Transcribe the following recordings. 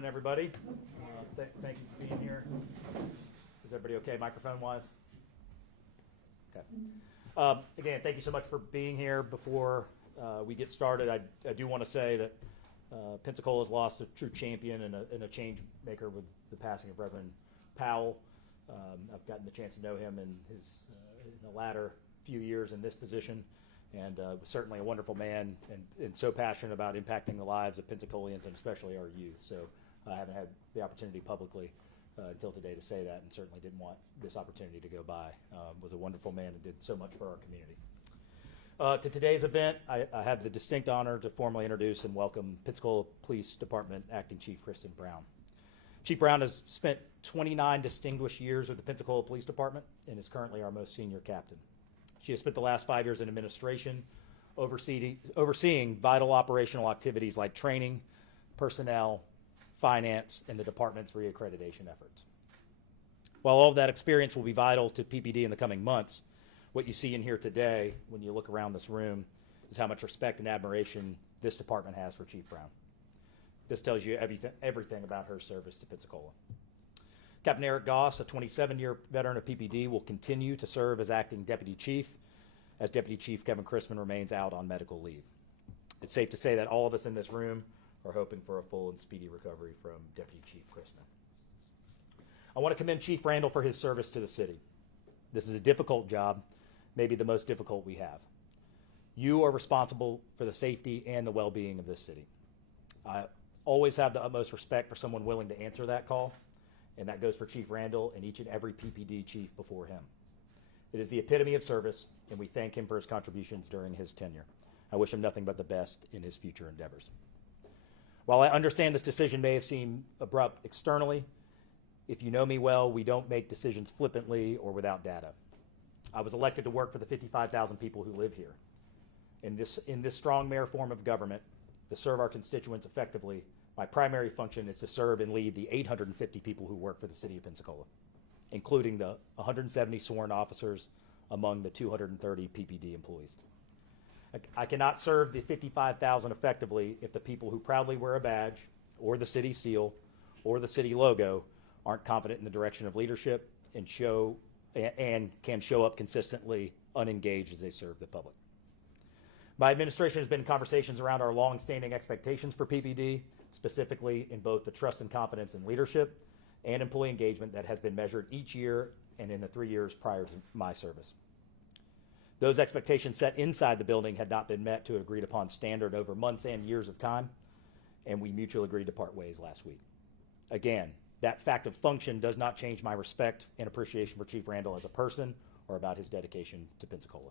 morning, everybody. Thank you for being here. Is everybody okay microphone-wise? Okay. Again, thank you so much for being here. Before we get started, I do want to say that Pensacola has lost a true champion and a change maker with the passing of Reverend Powell. I've gotten the chance to know him in the latter few years in this position, and was certainly a wonderful man and so passionate about impacting the lives of Pensacolians and especially our youth. So I haven't had the opportunity publicly until today to say that, and certainly didn't want this opportunity to go by. Was a wonderful man and did so much for our community. To today's event, I have the distinct honor to formally introduce and welcome Pensacola Police Department Acting Chief Kristen Brown. Chief Brown has spent 29 distinguished years with the Pensacola Police Department and is currently our most senior captain. She has spent the last 5 years in administration, overseeing vital operational activities like training, personnel, finance, and the department's reaccreditation efforts. While all of that experience will be vital to PPD in the coming months, what you see in here today, when you look around this room, is how much respect and admiration this department has for Chief Brown. This tells you everything about her service to Pensacola. Captain Eric Goss, a 27-year veteran of PPD, will continue to serve as acting deputy chief, as Deputy Chief Kevin Chrisman remains out on medical leave. It's safe to say that all of us in this room are hoping for a full and speedy recovery from Deputy Chief Chrisman. I want to commend Chief Randall for his service to the city. This is a difficult job, maybe the most difficult we have. You are responsible for the safety and the well-being of this city. I always have the utmost respect for someone willing to answer that call, and that goes for Chief Randall and each and every PPD chief before him. It is the epitome of service, and we thank him for his contributions during his tenure. I wish him nothing but the best in his future endeavors. While I understand this decision may have seemed abrupt externally, if you know me well, we don't make decisions flippantly or without data. I was elected to work for the 55,000 people who live here. In this strong mayor form of government, to serve our constituents effectively, my primary function is to serve and lead the 850 people who work for the city of Pensacola, including the 170 sworn officers among the 230 PPD employees. I cannot serve the 55,000 effectively if the people who proudly wear a badge or the city seal or the city logo aren't confident in the direction of leadership and can show up consistently unengaged as they serve the public. My administration has been in conversations around our long-standing expectations for PPD, specifically in both the trust and confidence in leadership and employee engagement that has been measured each year and in the 3 years prior to my service. Those expectations set inside the building had not been met to an agreed upon standard over months and years of time, and we mutually agreed to part ways last week. Again, that fact of function does not change my respect and appreciation for Chief Randall as a person or about his dedication to Pensacola.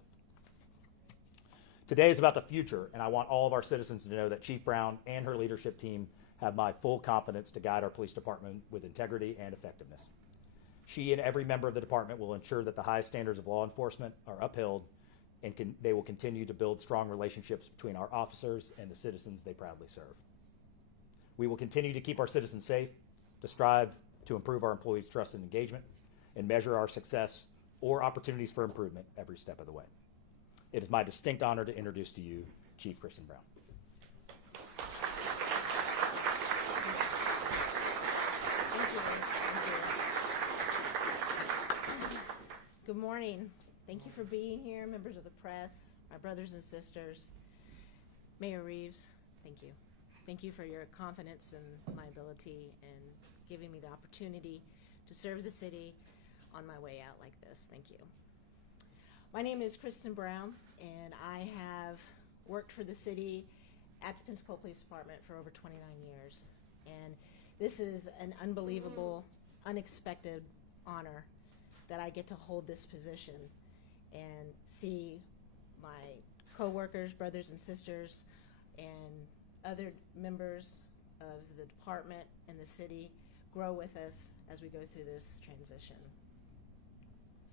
Today is about the future, and I want all of our citizens to know that Chief Brown and her leadership team have my full confidence to guide our police department with integrity and effectiveness. She and every member of the department will ensure that the highest standards of law enforcement are upheld, and they will continue to build strong relationships between our officers and the citizens they proudly serve. We will continue to keep our citizens safe, to strive to improve our employees' trust and engagement, and measure our success or opportunities for improvement every step of the way. It is my distinct honor to introduce to you Chief Kristen Brown. Good morning. Thank you for being here, members of the press, my brothers and sisters. Mayor Reeves, thank you. Thank you for your confidence in my ability and giving me the opportunity to serve the city on my way out like this. Thank you. My name is Kristen Brown, and I have worked for the city at the Pensacola Police Department for over 29 years. And this is an unbelievable, unexpected honor that I get to hold this position and see my co-workers, brothers and sisters, and other members of the department and the city grow with us as we go through this transition.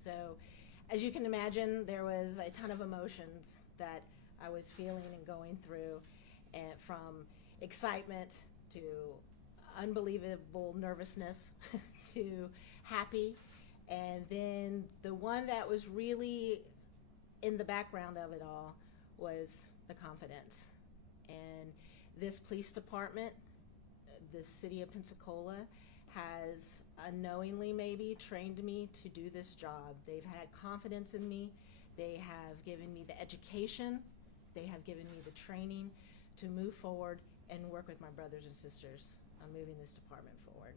So, as you can imagine, there was a ton of emotions that I was feeling and going through, and from excitement to unbelievable nervousness to happy. And then the one that was really in the background of it all was the confidence. And this police department the city of Pensacola has unknowingly maybe trained me to do this job. They've had confidence in me. They have given me the education. They have given me the training to move forward and work with my brothers and sisters on moving this department forward.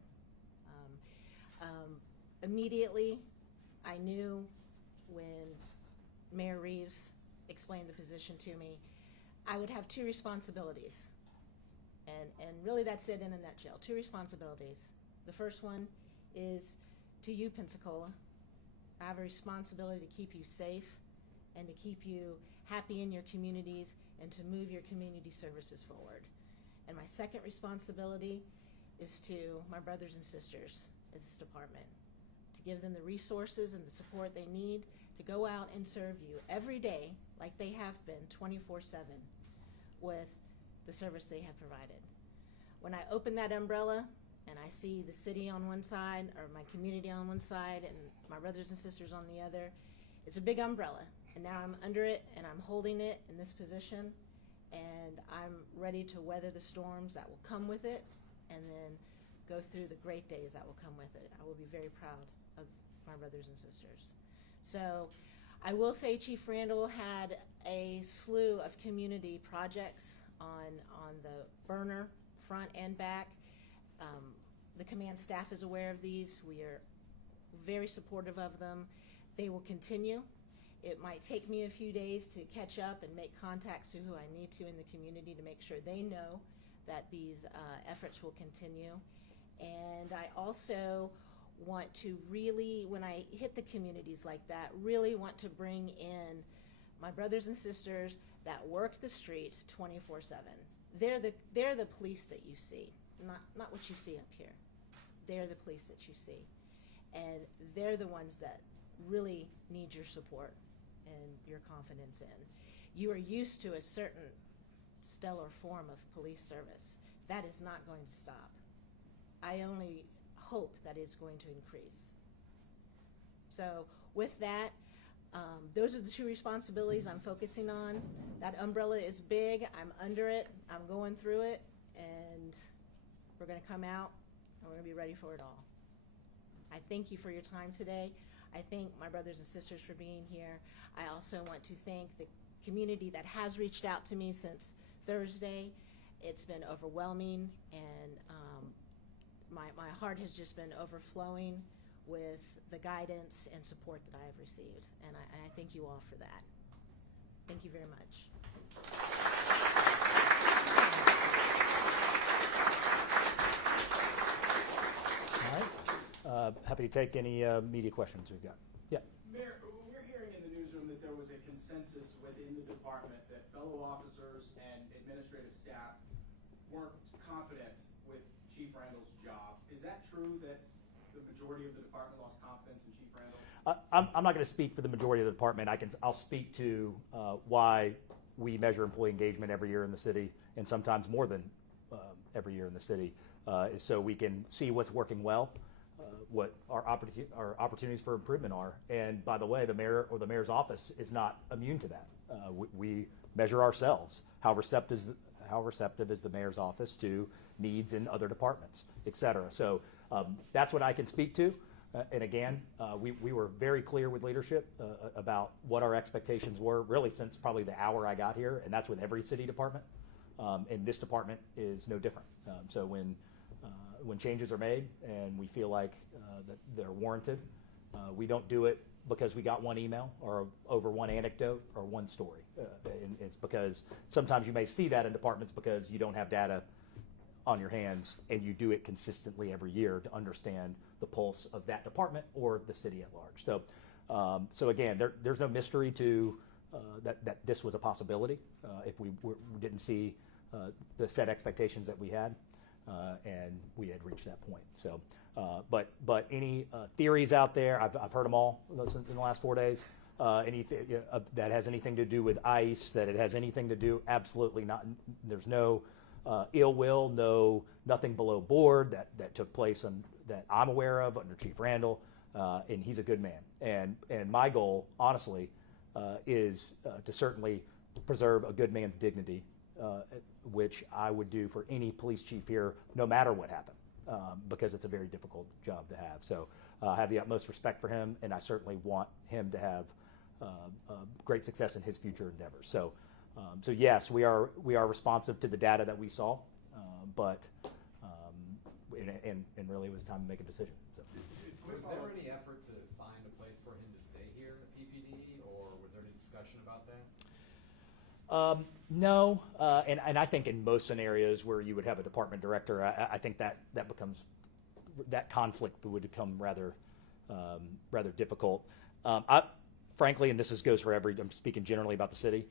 Immediately, I knew when Mayor Reeves explained the position to me, I would have two responsibilities. And really that's it in a nutshell, two responsibilities. The first one is to you, Pensacola. I have a responsibility to keep you safe and to keep you happy in your communities and to move your community services forward. And my second responsibility is to my brothers and sisters in this department, to give them the resources and the support they need to go out and serve you every day like they have been 24/7 with the service they have provided. When I open that umbrella and I see the city on one side or my community on one side and my brothers and sisters on the other, it's a big umbrella. And now I'm under it and I'm holding it in this position, and I'm ready to weather the storms that will come with it and then go through the great days that will come with it. I will be very proud of my brothers and sisters. So I will say Chief Randall had a slew of community projects on the burner, front and back. The command staff is aware of these. We are very supportive of them. They will continue. It might take me a few days to catch up and make contacts to who I need to in the community to make sure they know that these efforts will continue. And I also want to really, when I hit the communities like that, really want to bring in my brothers and sisters that work the streets 24/7. They're the police that you see, not what you see up here. They're the police that you see. And they're the ones that really need your support and your confidence in. You are used to a certain stellar form of police service. That is not going to stop. I only hope that it's going to increase. So with that, those are the two responsibilities I'm focusing on. That umbrella is big. I'm under it. I'm going through it. And we're going to come out and we're going to be ready for it all. I thank you for your time today. I thank my brothers and sisters for being here. I also want to thank the community that has reached out to me since Thursday. It's been overwhelming, and my heart has just been overflowing with the guidance and support that I have received, and I thank you all for that. Thank you very much. All right. Happy to take any media questions we've got. Yeah. Mayor, we're hearing in the newsroom that there was a consensus within the department that fellow officers and administrative staff weren't confident with Chief Randall's job. Is that true, that the majority of the department lost confidence in Chief Randall? I'm not going to speak for the majority of the department. I'll speak to why we measure employee engagement every year in the city, and sometimes more than every year in the city, is so we can see what's working well, what our opportunities for improvement are. And by the way, the mayor or the mayor's office is not immune to that. We measure ourselves. How receptive is the mayor's office to needs in other departments, et cetera. So that's what I can speak to. And again, we were very clear with leadership about what our expectations were, really since probably the hour I got here, and that's with every city department. And this department is no different. So when changes are made and we feel like that they're warranted, we don't do it because we got one email or over one anecdote or one story. And it's because sometimes you may see that in departments because you don't have data on your hands, and you do it consistently every year to understand the pulse of that department or the city at large. So again, there's no mystery to that this was a possibility if we didn't see the set expectations that we had, and we had reached that point. So, but any theories out there, I've heard them all in the last 4 days. Anything that has anything to do with ICE, that it has anything to do, absolutely not. There's no ill will, nothing below board that took place that I'm aware of under Chief Randall, and he's a good man. And my goal, honestly, is to certainly preserve a good man's dignity which I would do for any police chief here, no matter what happened, because it's a very difficult job to have. So I have the utmost respect for him, and I certainly want him to have great success in his future endeavors. So, so yes, we are responsive to the data that we saw, but and really it was time to make a decision. So. Was there any effort to find a place for him to stay here at PPD, or was there any discussion about that? No, and I think in most scenarios where you would have a department director, I think that becomes, that conflict would become rather difficult. Frankly, and this goes for I'm speaking generally about the city,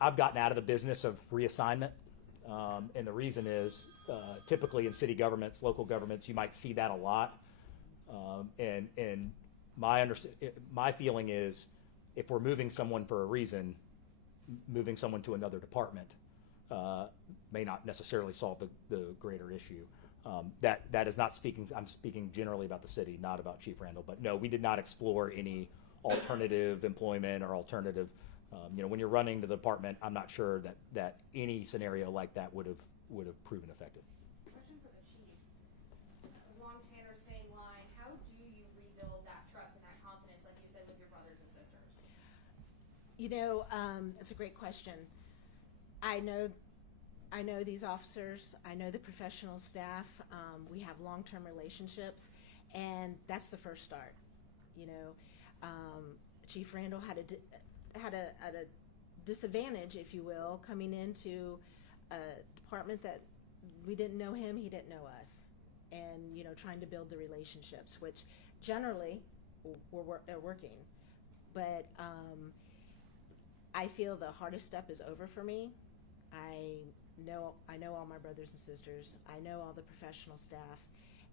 I've gotten out of the business of reassignment, and the reason is typically in city governments, local governments, you might see that a lot, and my feeling is if we're moving someone for a reason, moving someone to another department may not necessarily solve the greater issue. That is not speaking, I'm speaking generally about the city, not about Chief Randall. But no, we did not explore any alternative employment or alternative, when you're running the department, I'm not sure that any scenario like that would have proven effective. Question for the chief. Along Tanner's same line, how do you rebuild that trust and that confidence, like you said, with your brothers and sisters? It's a great question. I know these officers. I know the professional staff. We have long-term relationships, and that's the first start. Chief Randall had a disadvantage, if you will, coming into a department that we didn't know him, he didn't know us, and trying to build the relationships, which generally are working, but I feel the hardest step is over for me. I know all my brothers and sisters. I know all the professional staff,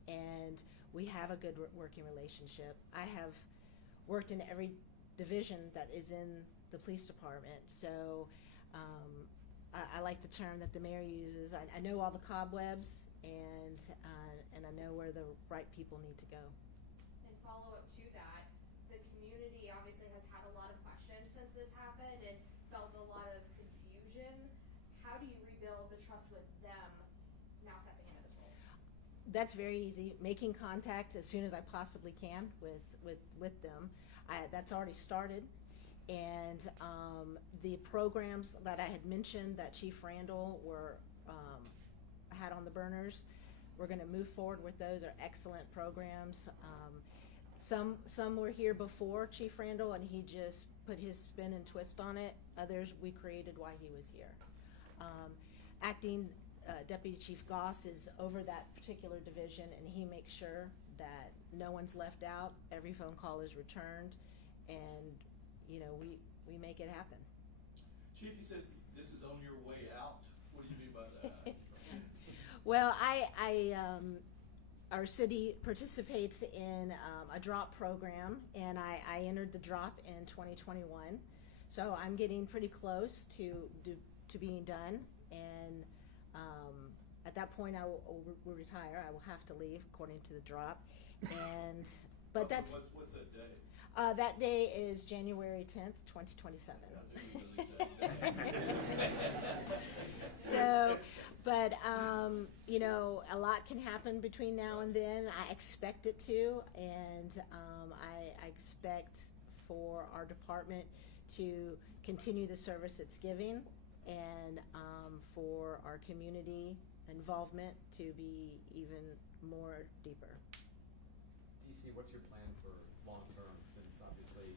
and we have a good working relationship. I have worked in every division that is in the police department, so I like the term that the mayor uses. I know all the cobwebs, and I know where the right people need to go. And follow up to that, the community obviously has had a lot of questions since this happened and felt a lot of confusion. How do you rebuild the trust with them now stepping into this role? That's very easy. Making contact as soon as I possibly can with them. That's already started. And the programs that I had mentioned that Chief Randall had on the burners, we're going to move forward with those. Are excellent programs. Some were here before Chief Randall, and he just put his spin and twist on it. Others we created while he was here. Acting Deputy Chief Goss is over that particular division, and he makes sure that no one's left out. Every phone call is returned, and we make it happen. Chief, you said this is on your way out. What do you mean by that? Well, our city participates in a drop program, and I entered the drop in 2021. So I'm getting pretty close to being done, and at that point I will retire. I will have to leave according to the drop, but that's what's that day? That day is January 10th, 2027. So, but a lot can happen between now and then. I expect it to, and I expect for our department to continue the it's giving, and for our community involvement to be even more deeper. DC, what's your plan for long term, since obviously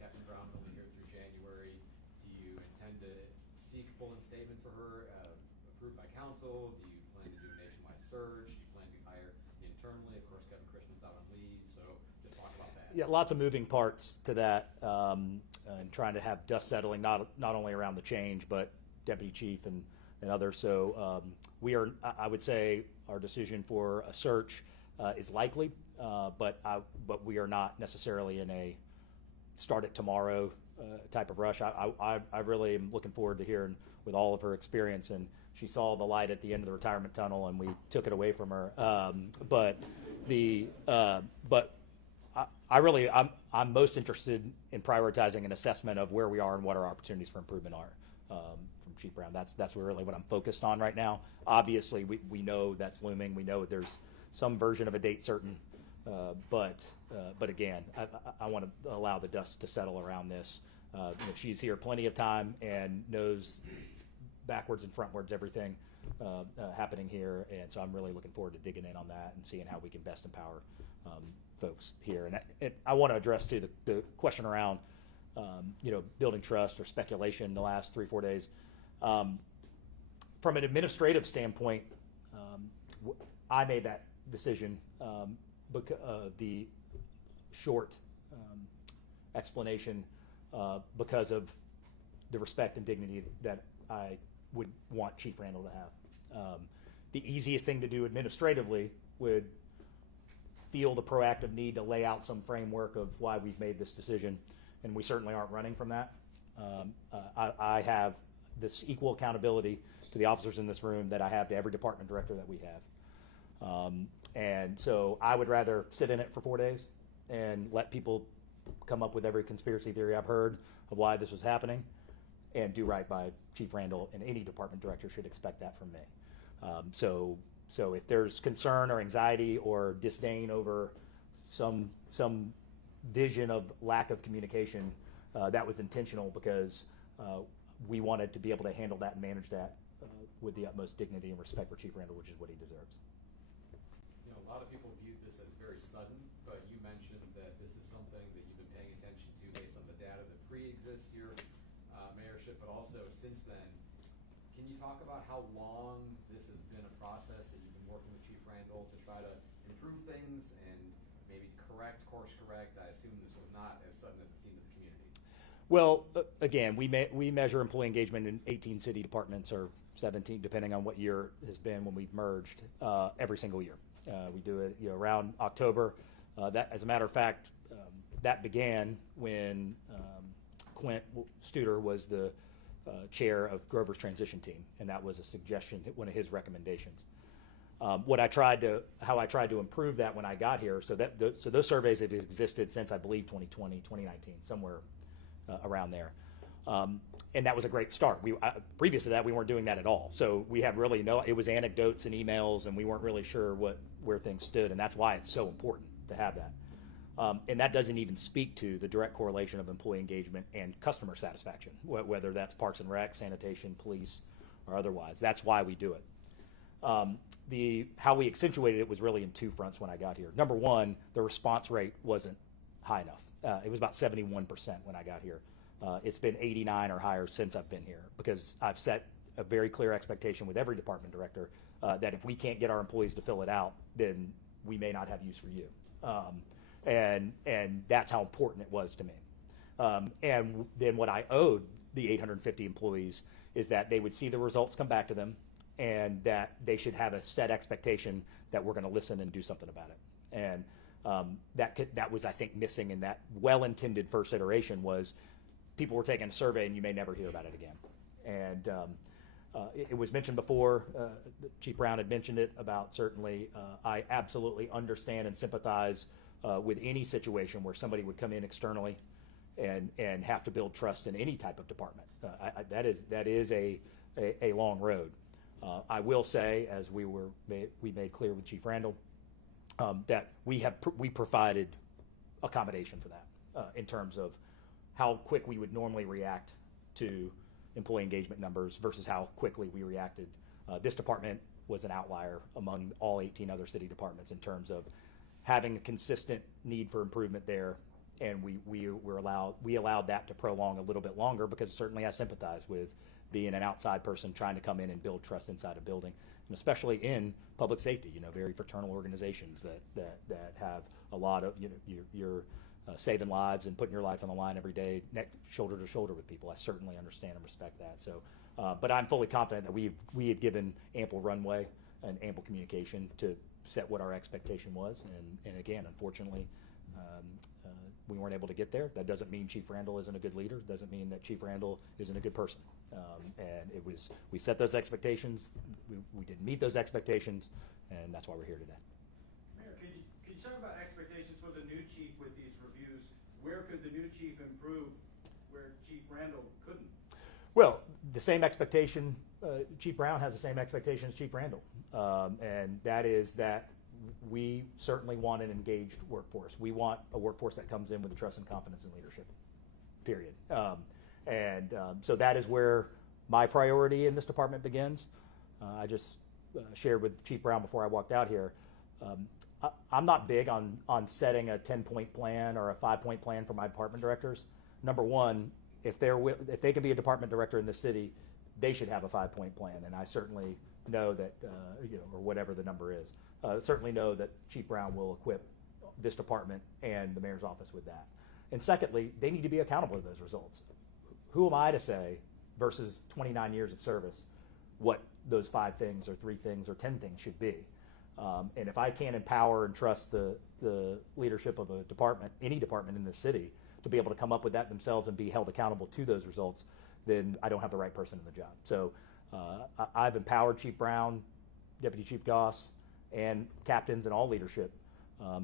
Captain Brown's only here through January? Do you intend to seek full instatement for her, approved by council? Do you plan to do a nationwide search? Do you plan to hire internally? Of course, Kevin Christman's out on leave, so just talk about that. Yeah, lots of moving parts to that, and trying to have dust settling not only around the change, but Deputy Chief and others. So we are, I would say, our decision for a search is likely, but we are not necessarily in a start it tomorrow type of rush. I really am looking forward to hearing with all of her experience, and she saw the light at the end of the retirement tunnel, and we took it away from her. I'm most interested in prioritizing an assessment of where we are and what our opportunities for improvement are from Chief Brown. That's really what I'm focused on right now. Obviously, we know that's looming. We know there's some version of a date certain, but again, I want to allow the dust to settle around this. She's here plenty of time and knows backwards and frontwards everything happening here, and so I'm really looking forward to digging in on that and seeing how we can best empower folks here. And I want to address too the question around building trust or speculation the last 3-4 days. From an administrative standpoint, I made that decision because the short explanation because of the respect and dignity that I would want Chief Randall to have. The easiest thing to do administratively would feel the proactive need to lay out some framework of why we've made this decision, and we certainly aren't running from that. I have this equal accountability to the officers in this room that I have to every department director that we have. And so I would rather sit in it for 4 days and let people come up with every conspiracy theory I've heard of why this was happening and do right by Chief Randall, and any department director should expect that from me. So if there's concern or anxiety or disdain over some vision of lack of communication, that was intentional because we wanted to be able to handle that and manage that with the utmost dignity and respect for Chief Randall, which is what he deserves. A lot of people viewed this as very sudden, but you mentioned that this is something that you've been paying attention to based on the data that pre-exists your mayorship, but also since then. Can you talk about how long this has been a process that you've been working with Chief Randall to try to improve things and maybe course correct? I assume this was not as sudden as it seemed to the community. Well, again, we measure employee engagement in 18 city departments, or 17, depending on what year has been when we've merged, every single year. We do it around October. That, as a matter of fact, that began when Quint Studer was the chair of Grover's transition team, and that was a suggestion, one of his recommendations. How I tried to improve that when I got here, so those surveys have existed since, I believe, 2020, 2019, somewhere around there. And that was a great start. Previous to that, we weren't doing that at all. So we had really it was anecdotes and emails, and we weren't really sure where things stood, and that's why it's so important to have that. And that doesn't even speak to the direct correlation of employee engagement and customer satisfaction, whether that's Parks and Rec, sanitation, police, or otherwise. That's why we do it. How we accentuated it was really in two fronts when I got here. Number one, the response rate wasn't high enough. It was about 71% when I got here. It's been 89 or higher since I've been here, because I've set a very clear expectation with every department director that if we can't get our employees to fill it out, then we may not have use for you. And that's how important it was to me. And then what I owed the 850 employees is that they would see the results come back to them, and that they should have a set expectation that we're going to listen and do something about it. And that was, I think, missing in that well-intended first iteration was people were taking a survey and you may never hear about it again. And it was mentioned before, Chief Brown had mentioned it about certainly, I absolutely understand and sympathize with any situation where somebody would come in externally and have to build trust in any type of department. That is a long road. I will say, as we made clear with Chief Randall, that we provided accommodation for that in terms of how quick we would normally react to employee engagement numbers versus how quickly we reacted. This department was an outlier among all 18 other city departments in terms of having a consistent need for improvement there, and we allowed that to prolong a little bit longer because certainly I sympathize with being an outside person trying to come in and build trust inside a building, and especially in public safety. Very fraternal organizations that have a lot of you're saving lives and putting your life on the line every day, shoulder to shoulder with people. I certainly understand and respect that. So, but I'm fully confident that we had given ample runway and ample communication to set what our expectation was. And again, unfortunately, we weren't able to get there. That doesn't mean Chief Randall isn't a good leader. It doesn't mean that Chief Randall isn't a good person. And we set those expectations. We didn't meet those expectations, and that's why we're here today. Mayor, could you talk about expectations for the new chief with these reviews? Where could the new chief improve where Chief Randall couldn't? Well, the same expectation, Chief Brown has the same expectation as Chief Randall, and that is that we certainly want an engaged workforce. We want a workforce that comes in with the trust and confidence in leadership, period. So that is where my priority in this department begins. I just shared with Chief Brown before I walked out here. I'm not big on setting a 10-point plan or a 5-point plan for my department directors. Number one, if they can be a department director in this city, they should have a 5-point plan, and I certainly know that, or whatever the number is, certainly know that Chief Brown will equip this department and the mayor's office with that. And secondly, they need to be accountable to those results. Who am I to say, versus 29 years of service, what those 5 things or 3 things or 10 things should be? And if I can't empower and trust the leadership of a department, any department in this city, to be able to come up with that themselves and be held accountable to those results, then I don't have the right person in the job. So I've empowered Chief Brown, Deputy Chief Goss, and captains and all leadership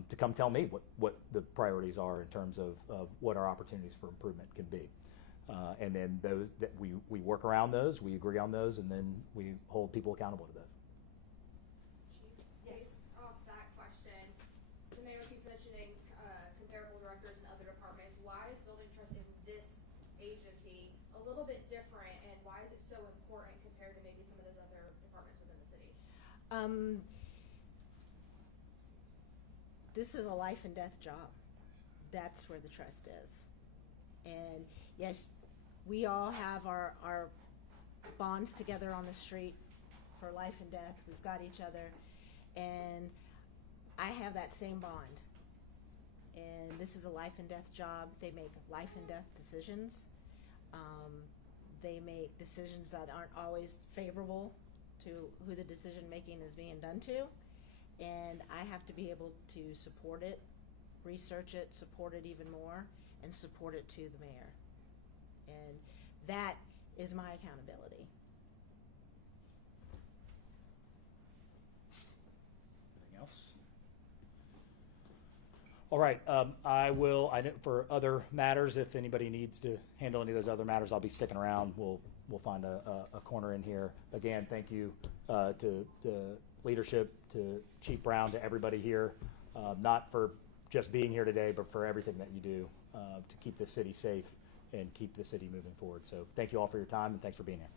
to come tell me what the priorities are in terms of what our opportunities for improvement can be. And then those that we work around those, we agree on those, and then we hold people accountable to those. Chief, based off that question, the mayor keeps mentioning comparable directors in other departments. Why is building trust in this agency a little bit different, and why is it so important compared to maybe some of those other departments within the city? This is a life and death job. That's where the trust is. And yes, we all have our bonds together on the street for life and death. We've got each other, and I have that same bond. And this is a life and death job. They make life and death decisions. They make decisions that aren't always favorable to who the decision making is being done to. And I have to be able to support it, research it, support it even more, and support it to the mayor. And that is my accountability. Anything else? All right. I know for other matters, if anybody needs to handle any of those other matters, I'll be sticking around. We'll find a corner in here. Again, thank you to leadership, to Chief Brown, to everybody here, not for just being here today, but for everything that you do to keep the city safe and keep the city moving forward. So thank you all for your time, and thanks for being here.